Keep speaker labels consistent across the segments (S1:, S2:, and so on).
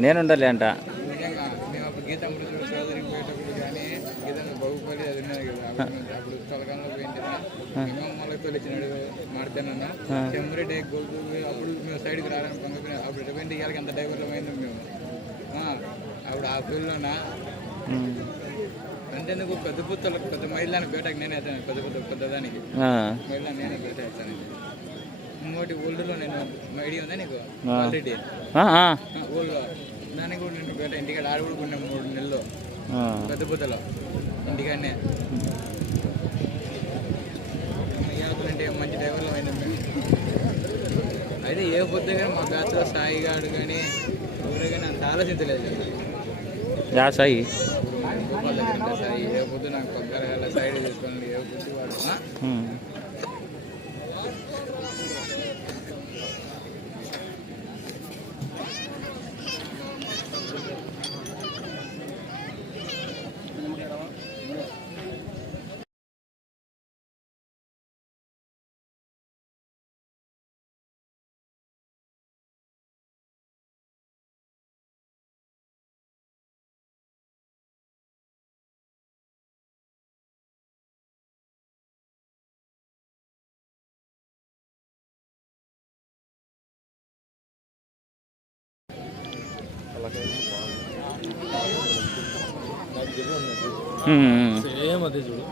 S1: నేను ఉండాలి అంట.
S2: అంటే పెద్ద పుత్తలకు పెద్ద మహిళని బేటకు నేనే పెద్ద పెద్ద పెద్దదానికి. మహిళ నేనే అవుతాను ఇంకోటి ఓల్డ్లో నేను ఐడియా ఉందా నీకు. ఆల్రెడీ. ఓల్డ్లో దానికి కూడా నేను ఇంటికాడ ఆడ కూడా కొన్నాం మూడు నెలలు. పెద్ద పుత్తలో ఇంటికాడనే. అంటే మంచి డ్రైవర్లు అయినాం అయితే ఏ పొద్దు కానీ మా బ్యాచ్లో సాయి గాడు కానీ ఎవరు కానీ అంత ఆలోచించలేదు.
S1: యా సాయి.
S2: సాయి ఏ పొద్దు నాకు పక్కన సైడ్ తీసుకొని ఏ పొద్దు వాడు
S3: సేమ్ అదే చూడు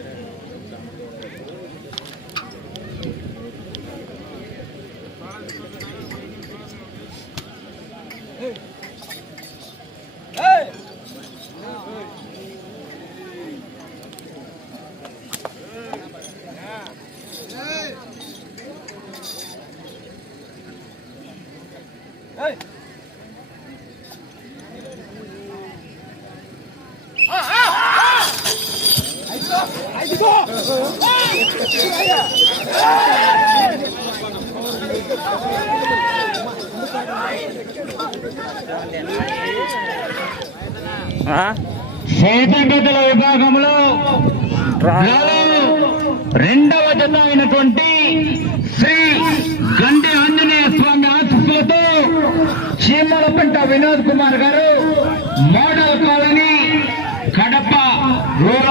S2: అది
S4: చేతగతుల విభాగంలో రెండవ జత అయినటువంటి శ్రీ గండి ఆంజనేయ స్వామి ఆశీస్సులతో చీమలపెంట వినోద్ కుమార్ గారు మోడల్ కాలనీ కడప రూరల్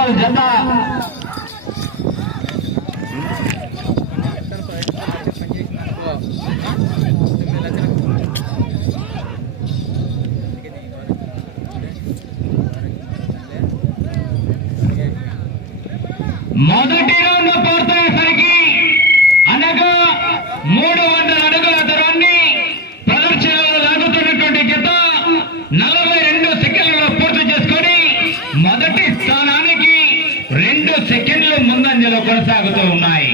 S4: జత మొదటి రౌండ్ పూర్తయ్యేసరికి అనగా మూడు వందల అడుగుల దూరాన్ని ప్రదర్శనలో లాగుతున్నటువంటి జత నలభై రెండు సెకండ్లలో పూర్తి చేసుకొని మొదటి స్థానానికి రెండు సెకండ్లు ముందంజలో కొనసాగుతూ ఉన్నాయి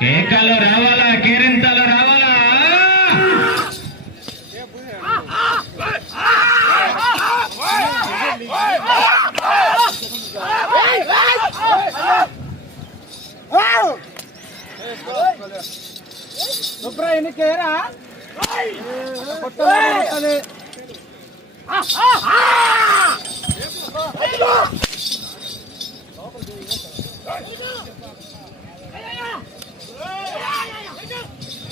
S4: కేకలు రావాలా కేరింతలు రావాలా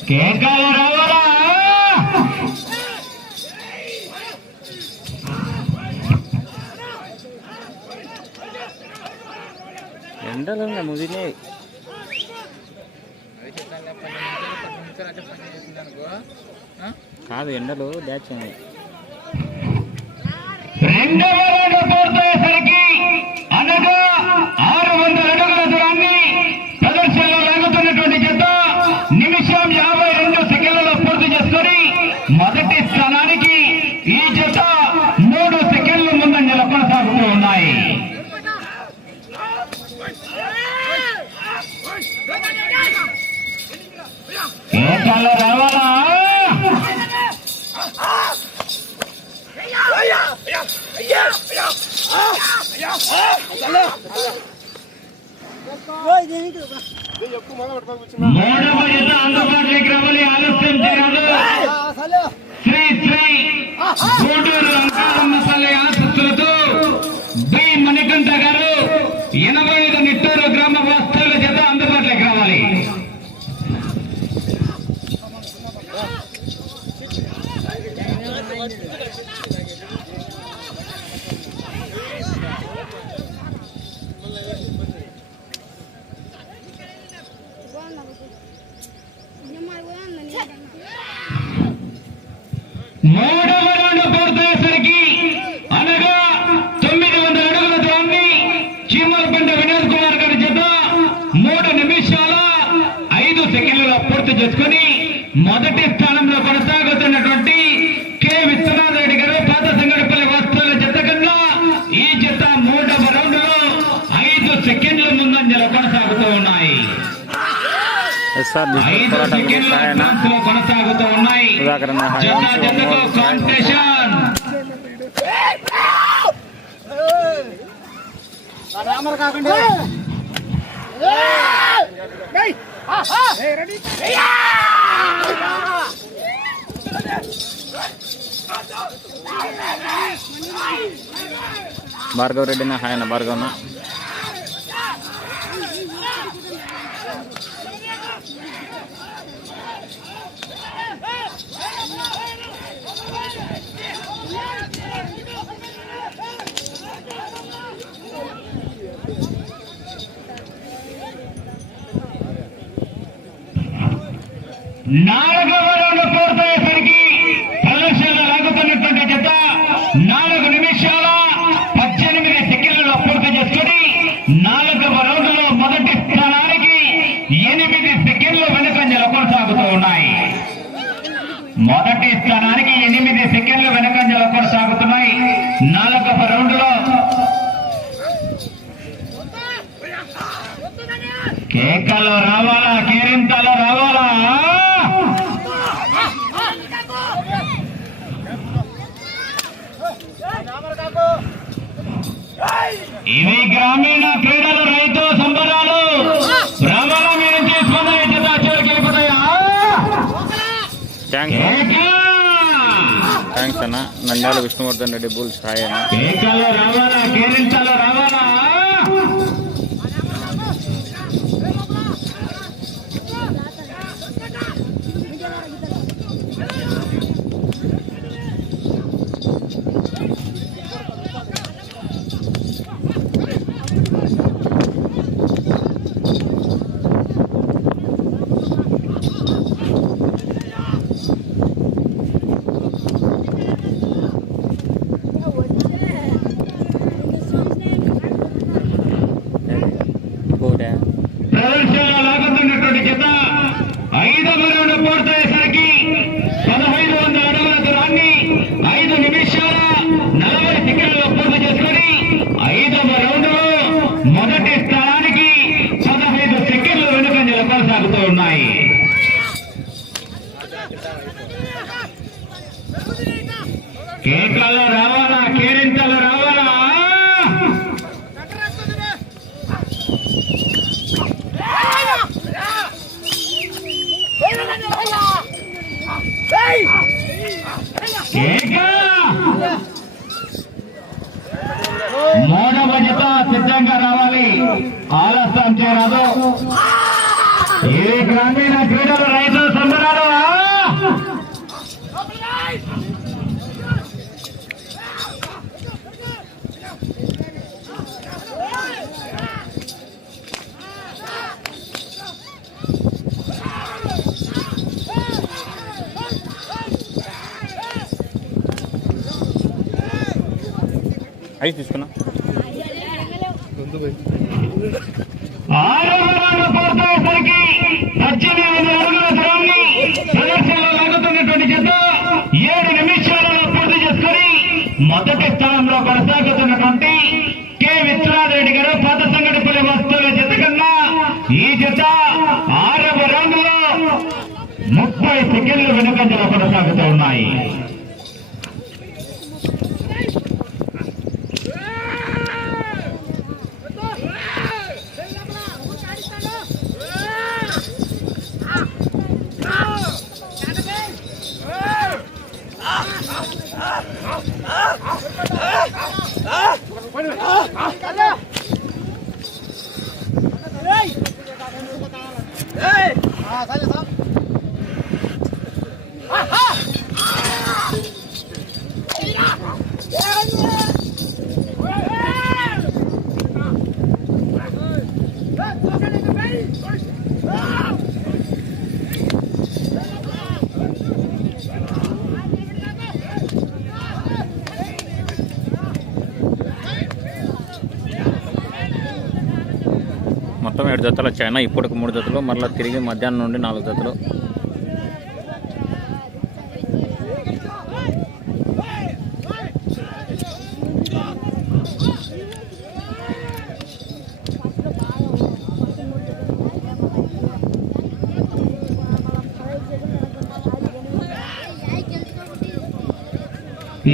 S4: కేకలు రావాలా
S1: ఎండలు ఉన్నాయి ముదినే
S2: అది చెప్తాను పది నిమిషాలు పది నిమిషాలు అంటే పని చేసింది అనుకో ఆ?
S1: కాదు ఎండలు ఉన్నాయి.
S4: రెండవ చేసుకుని మొదటి స్థానంలో కొనసాగుతున్నటువంటి కె. విశ్వనాథ్ రెడ్డి గారు పాత సంగడిపల్లి వస్తువుల జత కన్నా ఈ జత మూడవ రౌండ్లో ఐదు సెకండ్ల ముందంజలో కొనసాగుతూ ఉన్నాయి. ఐదు సెకండ్ల లో కొనసాగుతూ ఉన్నాయి. జత జతకు
S1: వంశీ
S4: కాంపిటీషన్
S1: భార్గవ్ రెడ్డి అన్న హాయ్ అన్న భార్గవ్ అన్న
S4: నాలుగవ రౌండ్ పూర్తయ్యేసరికి ప్రదర్శన లాగుతున్నటువంటి జత నాలుగు నిమిషాల పద్దెనిమిది సెకండ్లలో పూర్తి చేసుకుని నాలుగవ రౌండ్లో మొదటి స్థానానికి ఎనిమిది సెకండ్లు వెనుకంజలు కొనసాగుతూ ఉన్నాయి. మొదటి స్థానానికి ఎనిమిది సెకండ్లు వెనుకంజలు కొనసాగుతున్నాయి. నాలుగవ రౌండ్లో కేకలు రావాలా? కేరింతలు రావాలా? గ్రామీణ క్రీడలు రైతు సంబరాలు. భ్రమణ మీద తీసుకున్న జత చివరికి వెళ్ళిపోతాయా?
S1: థ్యాంక్స్
S4: కేక!
S1: థ్యాంక్స్ అన్న. నంద్యాల విష్ణువర్ధన్ రెడ్డి అన్న.
S4: కేకలు రావాలా? రావాలా
S1: కోట
S4: ప్రదర్శనలో లాగుతున్నటువంటి జత ఐదవ రౌండ్ పూర్తయ్యేసరికి పదహైదు వందల అడుగుల దూరాన్ని ఐదు నిమిషాల నలభై సెకండ్లలో పూర్తి చేసుకుని ఐదవ రౌండ్లో మొదటి స్థానానికి పదహైదు సెకండ్లు వెనుకంజలు కొనసాగుతూ ఉన్నాయి కేకలు రావాలా కేరింతలు రావాలా కేక! మూడవ జత సిద్ధంగా రావాలి ఆలస్యం చేయరాదు ఈ గ్రామీణ క్రీడలు రైతుల సంబరాలు ఆ!
S1: అవి తీసుకున్నా
S4: ఆరవ రౌండ్ పూర్తయ్యేసరికి పద్దెనిమిది వందల అడుగుల దూరాన్ని ప్రదర్శనలో లాగుతున్నటువంటి జత ఏడు నిమిషాలలో పూర్తి చేసుకుని మొదటి స్థానంలో కొనసాగుతున్నటువంటి కె విశ్వనాథ్ రెడ్డి గారు పాత సంగడిపల్లి వస్తువుల జత కన్నా ఈ జత ఆరవ రౌండ్లో ముప్పై సెకండ్లు వెనుకంజలో కొనసాగుతూ ఉన్నాయి.
S1: ఏడు జతలు వచ్చాయన్న ఇప్పటికి మూడు జతలు మరలా తిరిగి మధ్యాహ్నం నుండి నాలుగు జతలు.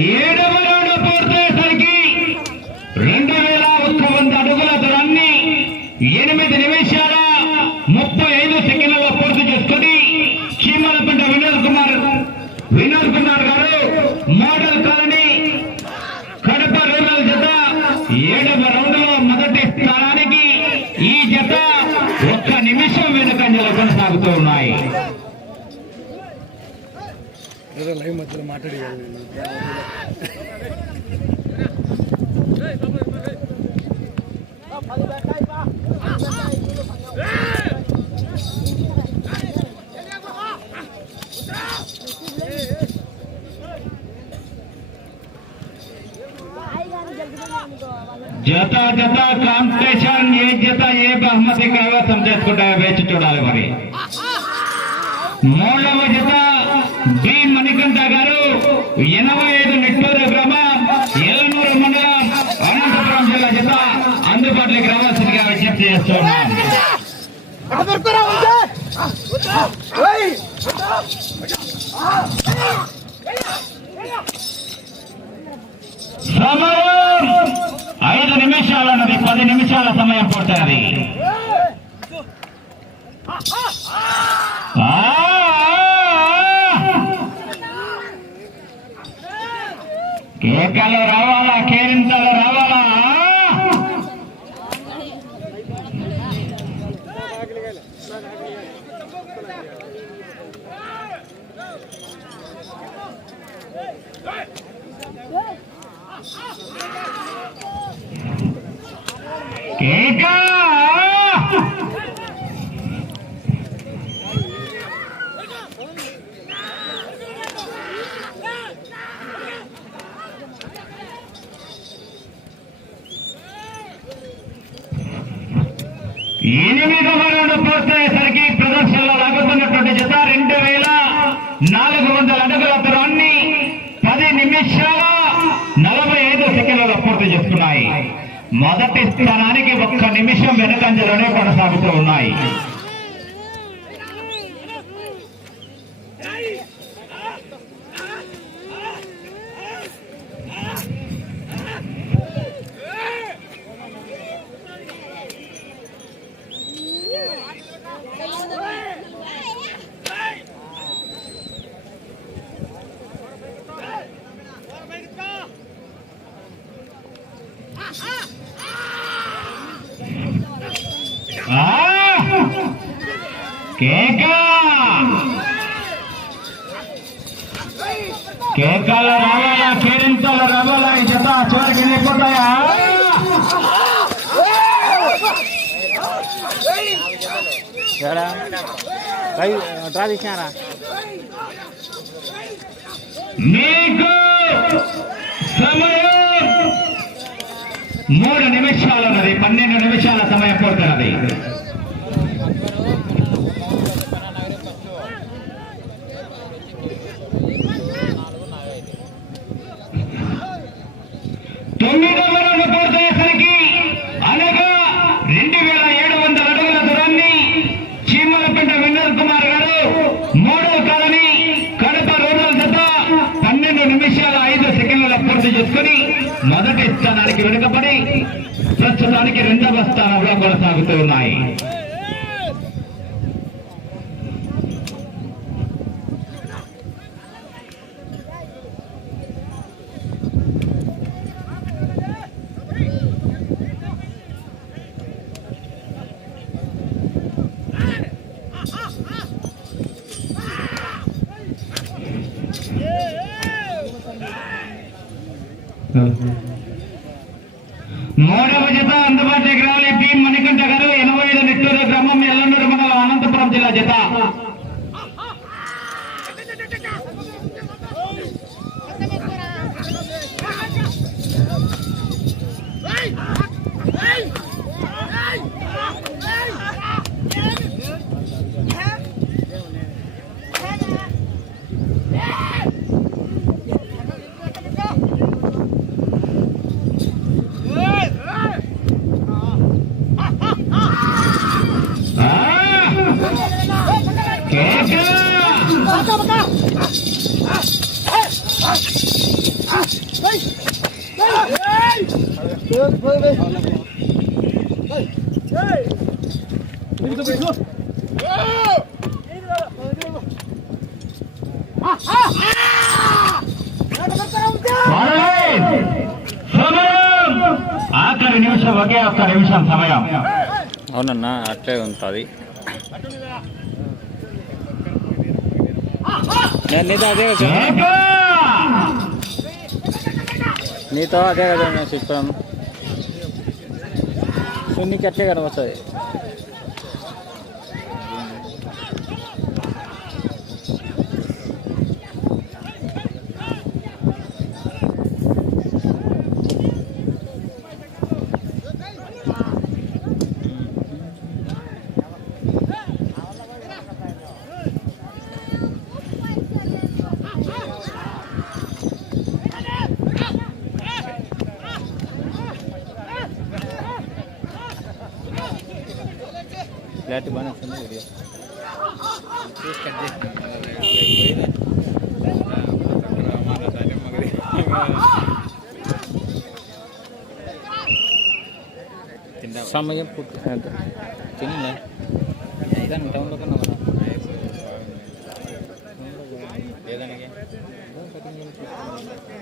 S4: ఏడవ రౌండ్ పూర్తయ్యేసరికి
S2: లైవ్ మధ్యలో మాట్లాడి
S4: జత జత కాంపిటీషన్ ఏ జత ఏ బహుమతి కైవసం చేసుకుంటాయో వేచి చూడాలి మరి దొరకరా ఉంటే! సమయం! ఐదు నిమిషాలు అన్నది పది నిమిషాల సమయం పడుతుంది కేకలు రావాలా కేరింతలు రావాలా కేక ఎనిమిదవ రౌండ్ పూర్తయ్యేసరికి ప్రదర్శనలో లాగుతున్నటువంటి జత రెండు వేల నాలుగు వందల అడుగుల దూరాన్ని పది నిమిషాల నలభై ఐదు సెకండ్లలో పూర్తి చేసుకున్నాయి మొదటి స్థానానికి ఒక్క నిమిషం వెనుకంజలోనే కొనసాగుతూ ఉన్నాయి ఆ! కేక కేకలు రావాలా కేరింతలు రావాలా ఈ జత చివరికి వెళ్ళిపోతాయా
S1: ఏడా డ్రా తీసినారా
S4: మీకు సమయం మూడు నిమిషాలు ఉన్నది పన్నెండు నిమిషాల సమయం పడుతున్నది తొమ్మిది మొదటి స్థానానికి వెనుకబడి ప్రస్తుతానికి రెండవ స్థానంలో కొనసాగుతూ ఉన్నాయి మూడవ జత అందుబాటులోకి రావాలి. పి. మణికంఠ గారు ఎనభై ఐదు నిట్టూరు గ్రామం ఎల్లండూరు మండలం అనంతపురం జిల్లా జత. ఆఖరి నిమిషం ఒకే ఒక్క నిమిషం సమయం
S1: అవునన్నా అట్లే ఉంటుంది నేను నీతో అదే కదా చెప్పాను.
S4: ఏక!
S1: నీతో అదే కదా నేను చెప్పాను సో నీకు ఎట్లే కదా వస్తుంది క్లారిటీ బాగానే వస్తుంది వీడియో
S2: చూసి కట్ చేసిన మాట్లాడాలి మగది తింటా
S1: సమయం పూర్తి తిన్నా ఇదాన్ని టౌన్లో కన్నా మనం
S2: లేదానికి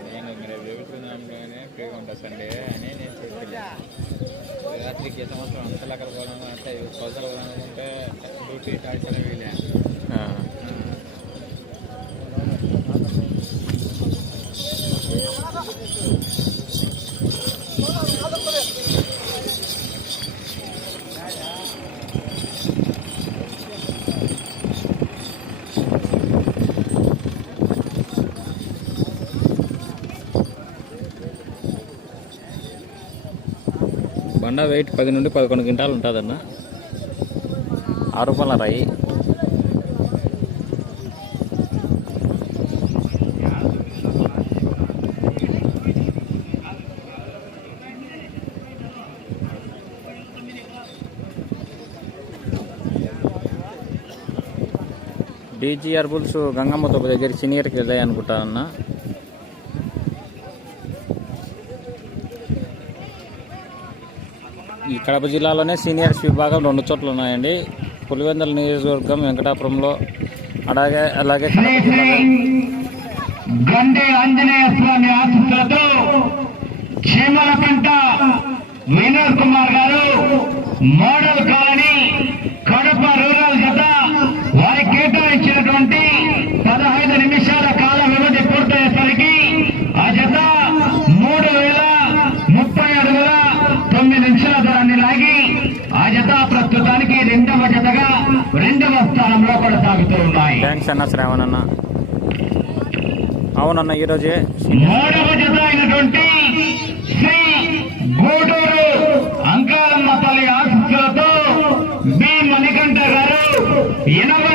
S2: నేను మీరు రేపుతున్నాంలోనే ఫ్రీగా ఉంటా సండే
S1: బండ వెయిట్ పది నుండి పదకొండు క్వింటాలు ఉంటుందన్న. ఆరు రూపాయల రాయి డీజీఆర్ బుల్స్ గంగమ్మ తోపు దగ్గర సీనియర్కి వెళ్ళాయి అనుకుంటానన్నా ఈ కడప జిల్లాలోనే సీనియర్స్ విభాగం రెండు చోట్ల ఉన్నాయండి పులివెందుల నియోజకవర్గం వెంకటాపురంలో అలాగే అలాగే
S4: శ్రీ గండే ఆంజనేయ స్వామి ఆశీస్సులతో చీమలపెంట వినోద్ కుమార్ గారు మోడ
S1: థ్యాంక్స్ అన్న శ్రావణ్ అన్న. అవునన్న ఈరోజే
S4: మూడవ అంకాలమ్మ తల్లి ఆశిస్సులతో మణికంఠ గారు ఎనభై